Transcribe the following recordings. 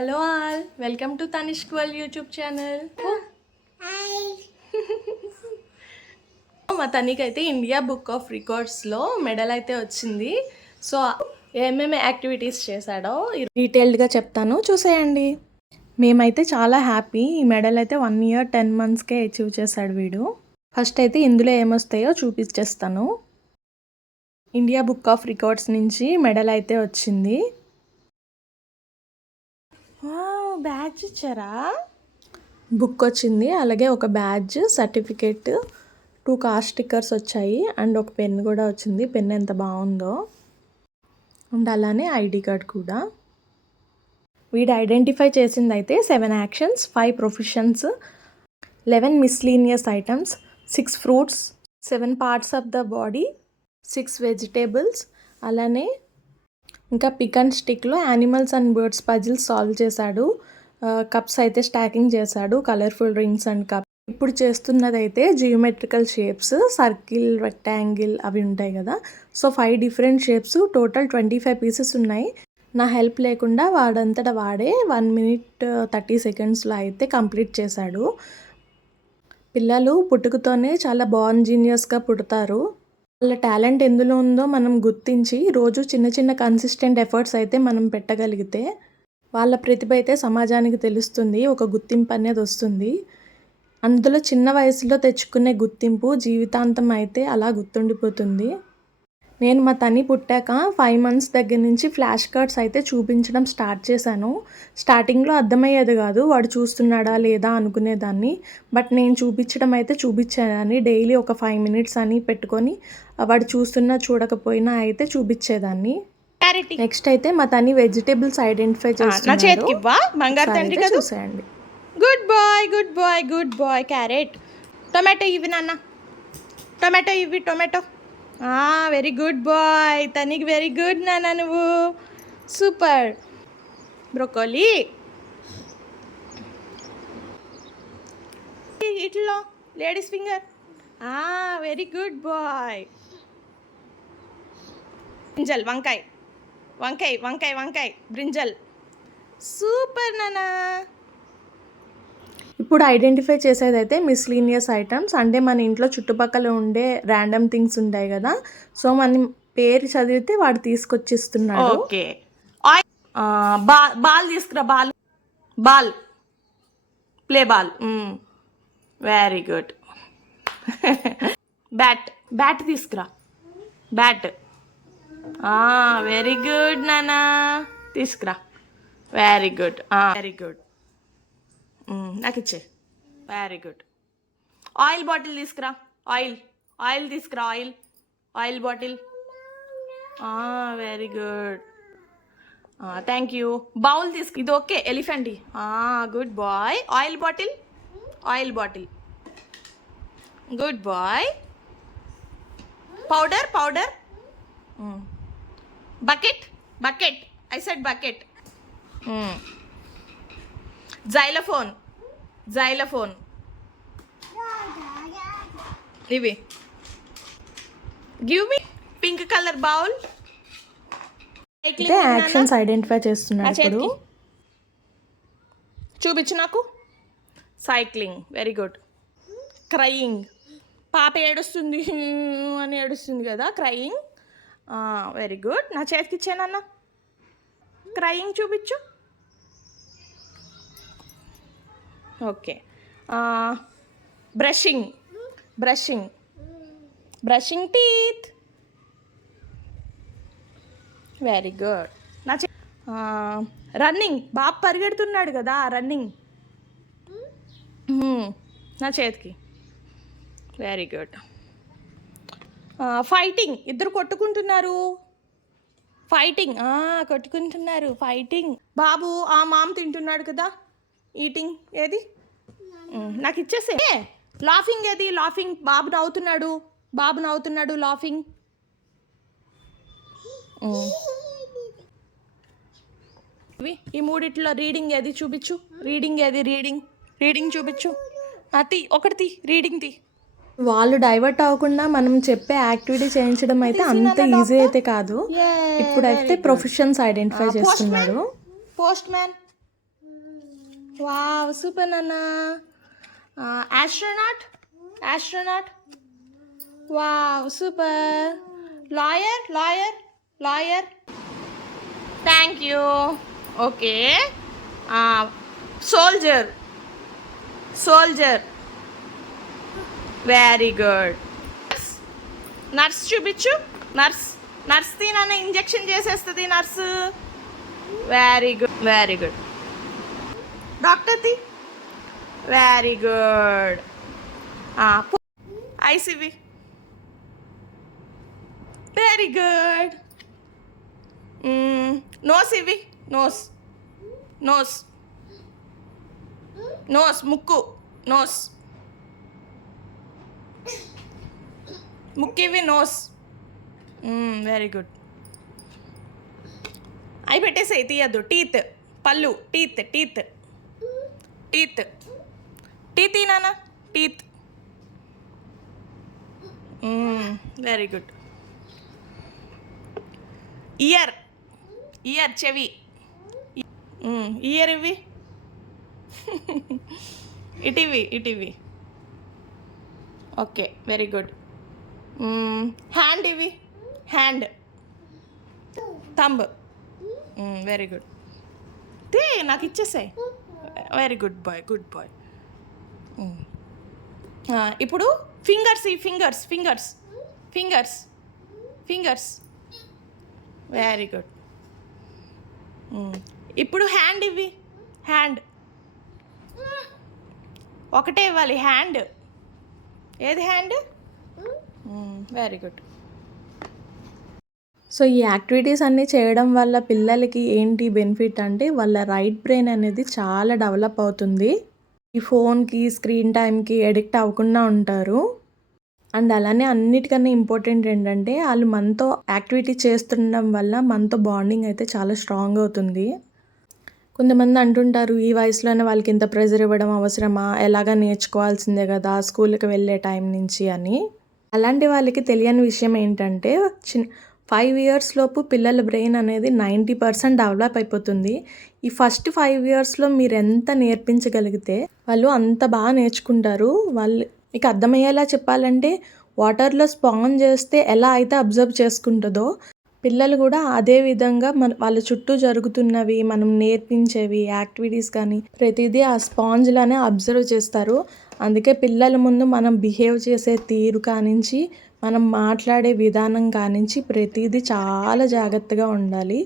Hello all, welcome to Tanishq world YouTube channel. మా తనకి అయితే ఇండియా బుక్ ఆఫ్ రికార్డ్స్లో మెడల్ అయితే వచ్చింది. సో ఏమేమి యాక్టివిటీస్ చేశాడో డీటెయిల్డ్గా చెప్తాను, చూసేయండి. మేమైతే చాలా హ్యాపీ. ఈ మెడల్ అయితే 1 year 10 monthsకే అచీవ్ చేశాడు వీడు. ఫస్ట్ అయితే ఇందులో ఏమొస్తాయో చూపించేస్తాను. ఇండియా బుక్ ఆఫ్ రికార్డ్స్ నుంచి మెడల్ అయితే వచ్చింది. బ్యాడ్జ్ ఇచ్చారా? బుక్ వచ్చింది, అలాగే ఒక బ్యాడ్జ్, సర్టిఫికేట్, 2 కార్ స్టిక్కర్స్ వచ్చాయి అండ్ ఒక పెన్ కూడా వచ్చింది. పెన్ ఎంత బాగుందో. అండ్ అలానే ఐడి కార్డ్ కూడా. వీడు ఐడెంటిఫై చేసింది అయితే 7 actions, 5 professions, 11 miscellaneous items, 6 fruits, 7 parts of the body, 6 vegetables, అలానే ఇంకా పిక్ అండ్ స్టిక్లో animals and birds puzzles solve చేశాడు. కప్స్ అయితే స్టాకింగ్ చేశాడు, కలర్ఫుల్ రింగ్స్ అండ్ కప్. ఇప్పుడు చేస్తున్నది అయితే జియోమెట్రికల్ షేప్స్, సర్కిల్, రెక్టాంగిల్ అవి ఉంటాయి కదా. So 5 different shapes, total 25 pieces ఉన్నాయి. నా హెల్ప్ లేకుండా వాడంతటా వాడే 1 minute 30 secondsలో అయితే కంప్లీట్ చేశాడు. పిల్లలు పుట్టుకతోనే చాలా జీనియస్గా పుడతారు. వాళ్ళ టాలెంట్ ఎందులో ఉందో మనం గుర్తించి రోజు చిన్న చిన్న కన్సిస్టెంట్ ఎఫర్ట్స్ అయితే మనం పెట్టగలిగితే వాళ్ళ ప్రతిభ అయితే సమాజానికి తెలుస్తుంది, ఒక గుర్తింపు అనేది వస్తుంది. అందులో చిన్న వయసులో తెచ్చుకునే గుర్తింపు జీవితాంతం అయితే అలా గుర్తుండిపోతుంది. నేను మా తని పుట్టాక 5 months దగ్గర నుంచి ఫ్లాష్ కార్డ్స్ అయితే చూపించడం స్టార్ట్ చేశాను. స్టార్టింగ్లో అర్థమయ్యేది కాదు, వాడు చూస్తున్నాడా లేదా అనుకునేదాన్ని. బట్ నేను చూపించడం అయితే చూపించేదాన్ని. డైలీ ఒక 5 minutes అని పెట్టుకొని వాడు చూస్తున్నా చూడకపోయినా అయితే చూపించేదాన్ని. నెక్స్ట్ అయితే మా తని వెజిటేబుల్స్ ఐడెంటిఫై చేస్తున్నాడు. చూసేయండి. Good boy, good boy, good boy. Carrot. Tomato ఇవి నాన్న, టొమాటో ఇవి, టొమాటో. Very good boy. తనకి వెరీ గుడ్ నాన్న, నువ్వు సూపర్. బ్రోకోలీ ఇట్లో ladies finger. Very good boy. Brinjal, వంకాయ, వంకాయ, వంకాయ, వంకాయ, బ్రింజల్. సూపర్ నాన్న. ఇప్పుడు ఐడెంటిఫై చేసేది అయితే మిస్లీనియస్ ఐటమ్స్, అంటే మన ఇంట్లో చుట్టుపక్కల ఉండే ర్యాండమ్ థింగ్స్ ఉంటాయి కదా. సో మన పేరు చదివితే వాడు తీసుకొచ్చిస్తున్నాడు. ఓకే. బాల్ తీసుకురా, ball, ball, play ball. Very good. Bat, bat తీసుకురా, బ్యాట్. వెరీ గుడ్ నానా, తీసుకురా. Very good, very good. నాకు ఇచ్చే. Very good. ఆయిల్ బాటిల్ తీసుకురా, ఆయిల్, ఆయిల్ తీసుకురా, oil, oil bottle. Very good, thank you. Bowl తీసుకు, ఇది okay, elephant. Good boy. Oil bottle, oil bottle. Good boy. Powder, powder. Bucket, bucket, I said bucket. Xylophone, xylophone. ఇవి give me pink colour bowl. Actions identify చేస్తున్నాడు ఇప్పుడు. చూపించు నాకు. Cycling, very good. Crying, పాప ఏడుస్తుంది అని ఏడుస్తుంది కదా, క్రయింగ్. Very good. నా చేతికి ఇచ్చానన్న. క్రయింగ్ చూపించు. Okay. Brushing, brushing, brushing teeth. Very good. నా రన్నింగ్, బాబు పరిగెడుతున్నాడు కదా, రన్నింగ్. నా చేతికి. Very good. ఫైటింగ్, ఇద్దరు కొట్టుకుంటున్నారు. ఫైటింగ్, కొట్టుకుంటున్నారు, ఫైటింగ్. బాబు మామ తింటున్నాడు కదా, ఈటింగ్. ఏది నాకు ఇచ్చేసే. లాఫింగ్ ఏది, లాఫింగ్. బాబు నవ్వుతున్నాడు, బాబు నవ్వుతున్నాడు, లాఫింగ్. ఈ మూడిట్లో రీడింగ్ ఏది చూపించు. రీడింగ్ ఏది, రీడింగ్, రీడింగ్ చూపించు. ఒకటి రీడింగ్ తీ. వాళ్ళు డైవర్ట్ అవ్వకుండా మనం చెప్పే యాక్టివిటీ చేయించడం అయితే అంత ఈజీ అయితే కాదు. ఇప్పుడైతే ప్రొఫెషన్స్ ఐడెంటిఫై చేస్తున్నాడు. పోస్ట్ మ్యాన్, వావ్ సూపర్ నాన్న. Astronaut, astronaut. Wow super. Lawyer, lawyer, lawyer. Thank you. Okay. Soldier, soldier. Very good. Nurse చూపించు. నర్స్, నర్స్ తిననే ఇంజెక్షన్ చేసేస్తుంది nurse. Very good, very good. Doctor తి. Very good. ఐసివి. Very good. Nose ఇవి. Nose, nose, nose, ముక్కు, nose, ముక్కు ఇవి, nose. Very good. అవి పెట్టేసాయి, తీయద్దు. టీత్, పళ్ళు, టీత్, టీత్, టీత్, టీత్ నాన్న, teeth. Very good. Year, ear, చెవి. ఇయర్ ఇవి. ఇటివి, ఇటివి. Okay, very good. హ్యాండ్ ఇవి. Hand, thumb. Very good. తే నాకు ఇచ్చేసాయి. Very good boy, good boy. ఇప్పుడు ఫింగర్స్, ఈ fingers, fingers, fingers, fingers. Very good. ఇప్పుడు హ్యాండ్ ఇవి. హ్యాండ్ ఒకటే ఇవ్వాలి. హ్యాండ్ ఏది? హ్యాండ్. Very good. సో ఈ యాక్టివిటీస్ అన్నీ చేయడం వల్ల పిల్లలకి ఏంటి బెనిఫిట్ అంటే వాళ్ళ రైట్ బ్రెయిన్ అనేది చాలా డెవలప్ అవుతుంది. ఈ ఫోన్కి, స్క్రీన్ టైంకి అడిక్ట్ అవ్వకుండా ఉంటారు. అండ్ అలానే అన్నిటికన్నా ఇంపార్టెంట్ ఏంటంటే వాళ్ళు మనతో యాక్టివిటీ చేస్తుండడం వల్ల మనతో బాండింగ్ అయితే చాలా స్ట్రాంగ్ అవుతుంది. కొంతమంది అంటుంటారు ఈ వయసులోనే వాళ్ళకి ఇంత ప్రెజర్ ఇవ్వడం అవసరమా, ఎలాగా నేర్చుకోవాల్సిందే కదా స్కూల్కి వెళ్ళే టైం నుంచి అని. అలాంటి వాళ్ళకి తెలియని విషయం ఏంటంటే 5 years లోపు పిల్లల బ్రెయిన్ అనేది 90% డెవలప్ అయిపోతుంది. ఈ ఫస్ట్ 5 yearsలో మీరు ఎంత నేర్పించగలిగితే వాళ్ళు అంత బాగా నేర్చుకుంటారు. వాళ్ళు మీకు అర్థమయ్యేలా చెప్పాలంటే వాటర్లో స్పాంజ్ చేస్తే ఎలా అయితే అబ్జర్వ్ చేసుకుంటుందో పిల్లలు కూడా అదే విధంగా వాళ్ళ చుట్టూ జరుగుతున్నవి మనం నేర్పించేవి యాక్టివిటీస్ కానీ ప్రతిదీ ఆ స్పాంజ్లానే అబ్జర్వ్ చేస్తారు. అందుకే పిల్లల ముందు మనం బిహేవ్ చేసే తీరు కానించి మనం మాట్లాడే విధానం కానించి ప్రతిదీ చాలా జాగ్రత్తగా ఉండాలి.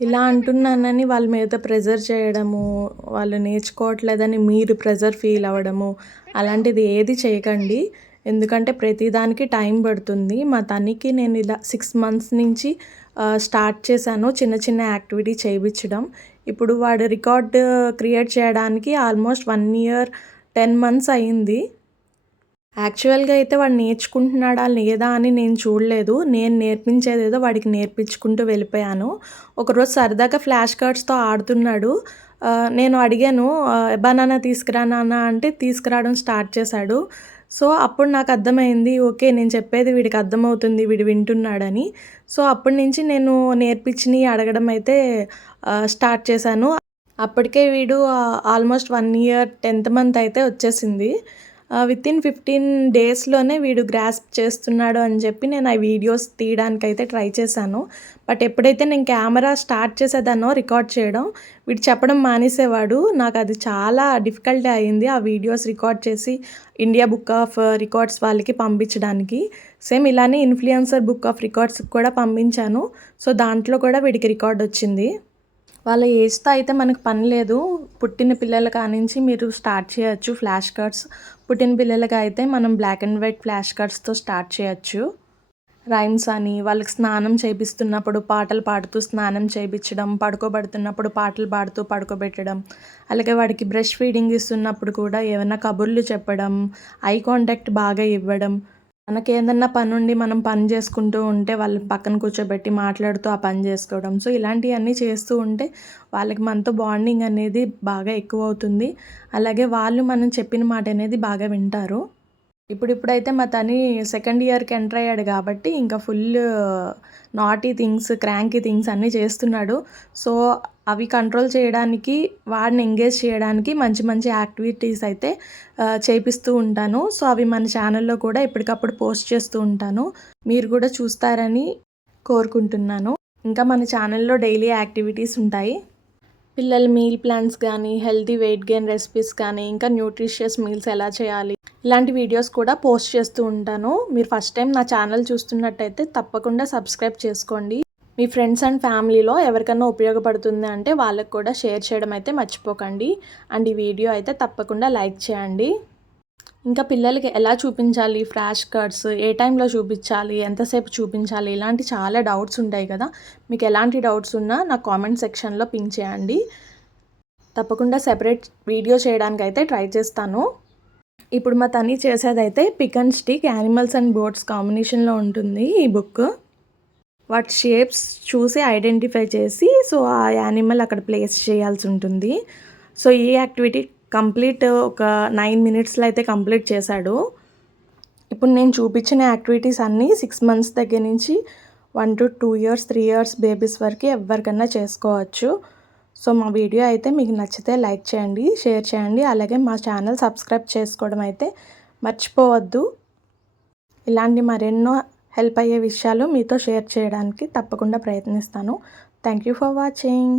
ఇలా అంటున్నానని వాళ్ళ మీద ప్రెజర్ చేయడము, వాళ్ళు నేర్చుకోవట్లేదని మీరు ప్రెజర్ ఫీల్ అవ్వడము అలాంటిది ఏది చేయకండి. ఎందుకంటే ప్రతిదానికి టైం పడుతుంది. మా తనికి నేను ఇలా 6 months నుంచి స్టార్ట్ చేశాను చిన్న చిన్న యాక్టివిటీ చేయించడం. ఇప్పుడు వాడు రికార్డ్ క్రియేట్ చేయడానికి ఆల్మోస్ట్ 1 year 10 months అయింది. యాక్చువల్గా అయితే వాడు నేర్చుకుంటున్నాడా లేదా అని నేను చూడలేదు. నేను నేర్పించేదేదో వాడికి నేర్పించుకుంటూ వెళ్ళిపోయాను. ఒకరోజు సరదాగా ఫ్లాష్ కార్డ్స్తో ఆడుతున్నాడు. నేను అడిగాను బనానా తీసుకురా నాన్న అంటే తీసుకురావడం స్టార్ట్ చేశాడు. సో అప్పుడు నాకు అర్థమైంది ఓకే నేను చెప్పేది వీడికి అర్థమవుతుంది, వీడు వింటున్నాడని. సో అప్పటి నుంచి నేను నేర్పించి అడగడం అయితే స్టార్ట్ చేశాను. అప్పటికే వీడు ఆల్మోస్ట్ 1 year 10th month అయితే వచ్చేసింది. వితిన్ 15 daysలోనే వీడు గ్రాస్ప్ చేస్తున్నాడు అని చెప్పి నేను ఆ వీడియోస్ తీయడానికైతే ట్రై చేశాను. బట్ ఎప్పుడైతే నేను కెమెరా స్టార్ట్ చేసేదానో రికార్డ్ చేయడం వీడు చెప్పడం మానేసేవాడు. నాకు అది చాలా డిఫికల్టీ అయింది ఆ వీడియోస్ రికార్డ్ చేసి ఇండియా బుక్ ఆఫ్ రికార్డ్స్ వాళ్ళకి పంపించడానికి. సేమ్ ఇలానే ఇన్ఫ్లుయెన్సర్ బుక్ ఆఫ్ రికార్డ్స్కి కూడా పంపించాను. సో దాంట్లో కూడా వీడికి రికార్డ్ వచ్చింది. వాళ్ళ ఏజ్తో అయితే మనకు పని లేదు. పుట్టిన పిల్లల కానించి మీరు స్టార్ట్ చేయొచ్చు ఫ్లాష్ కార్డ్స్. పుట్టిన పిల్లలకి అయితే మనం బ్లాక్ అండ్ వైట్ ఫ్లాష్ కార్డ్స్తో స్టార్ట్ చేయొచ్చు. రైమ్స్ అని వాళ్ళకి స్నానం చేపిస్తున్నప్పుడు పాటలు పాడుతూ స్నానం చేయించడం, పడుకోబెడుతున్నప్పుడు పాటలు పాడుతూ పడుకోబెట్టడం, అలాగే వాడికి బ్రష్ ఫీడింగ్ ఇస్తున్నప్పుడు కూడా ఏమైనా కబుర్లు చెప్పడం, ఐ కాంటాక్ట్ బాగా ఇవ్వడం. మనకి ఏదన్నా పని ఉండి మనం పని చేసుకుంటూ ఉంటే వాళ్ళని పక్కన కూర్చోబెట్టి మాట్లాడుతూ ఆ పని చేసుకోవడం. సో ఇలాంటివన్నీ చేస్తూ ఉంటే వాళ్ళకి మనతో బాండింగ్ అనేది బాగా ఎక్కువ అవుతుంది. అలాగే వాళ్ళు మనం చెప్పిన మాట అనేది బాగా వింటారు. ఇప్పుడిప్పుడైతే మా తని సెకండ్ ఇయర్కి ఎంటర్ అయ్యాడు కాబట్టి ఇంకా full naughty things, cranky things అన్నీ చేస్తున్నాడు. సో అవి కంట్రోల్ చేయడానికి, వాడిని ఎంగేజ్ చేయడానికి మంచి మంచి యాక్టివిటీస్ అయితే చేపిస్తూ ఉంటాను. సో అవి మన ఛానల్లో కూడా ఎప్పటికప్పుడు పోస్ట్ చేస్తూ ఉంటాను. మీరు కూడా చూస్తారని కోరుకుంటున్నాను. ఇంకా మన ఛానల్లో డైలీ యాక్టివిటీస్ ఉంటాయి. పిల్లల మీల్ ప్లాన్స్ కానీ, హెల్తీ వెయిట్ గెయిన్ రెసిపీస్ కానీ, ఇంకా న్యూట్రిషియస్ మీల్స్ ఎలా చేయాలి, ఇలాంటి వీడియోస్ కూడా పోస్ట్ చేస్తూ ఉంటాను. మీరు ఫస్ట్ టైం నా ఛానల్ చూస్తున్నట్టయితే తప్పకుండా సబ్స్క్రైబ్ చేసుకోండి. మీ ఫ్రెండ్స్ అండ్ ఫ్యామిలీలో ఎవరికైనా ఉపయోగపడుతుంది అంటే వాళ్ళకి కూడా షేర్ చేయడం అయితే మర్చిపోకండి. అండ్ ఈ వీడియో అయితే తప్పకుండా లైక్ చేయండి. ఇంకా పిల్లలకి ఎలా చూపించాలి, ఫ్లాష్ కార్డ్స్ ఏ టైంలో చూపించాలి, ఎంతసేపు చూపించాలి, ఇలాంటి చాలా డౌట్స్ ఉంటాయి కదా. మీకు ఎలాంటి డౌట్స్ ఉన్నా నాకు కామెంట్ సెక్షన్లో పింక్ చేయండి. తప్పకుండా సెపరేట్ వీడియో చేయడానికి అయితే ట్రై చేస్తాను. ఇప్పుడు మా తని చేసేదైతే pick and stick animals and boats కాంబినేషన్లో ఉంటుంది ఈ బుక్. వాటి షేప్స్ చూసి ఐడెంటిఫై చేసి సో ఆ యానిమల్ అక్కడ ప్లేస్ చేయాల్సి ఉంటుంది. సో ఈ యాక్టివిటీ కంప్లీట్ ఒక 9 మినిట్స్లో అయితే కంప్లీట్ చేశాడు. ఇప్పుడు నేను చూపించిన యాక్టివిటీస్ అన్నీ 6 మంత్స్ దగ్గర నుంచి 1 to 2 years 3 years బేబీస్ వరకు ఎవరికన్నా చేసుకోవచ్చు. సో మా వీడియో అయితే మీకు నచ్చితే లైక్ చేయండి, షేర్ చేయండి, అలాగే మా ఛానల్ సబ్స్క్రైబ్ చేసుకోవడం అయితే మర్చిపోవద్దు. ఇలాంటి మరెన్నో హెల్ప్ అయ్యే విషయాలు మీతో షేర్ చేయడానికి తప్పకుండా ప్రయత్నిస్తాను. Thank you for watching.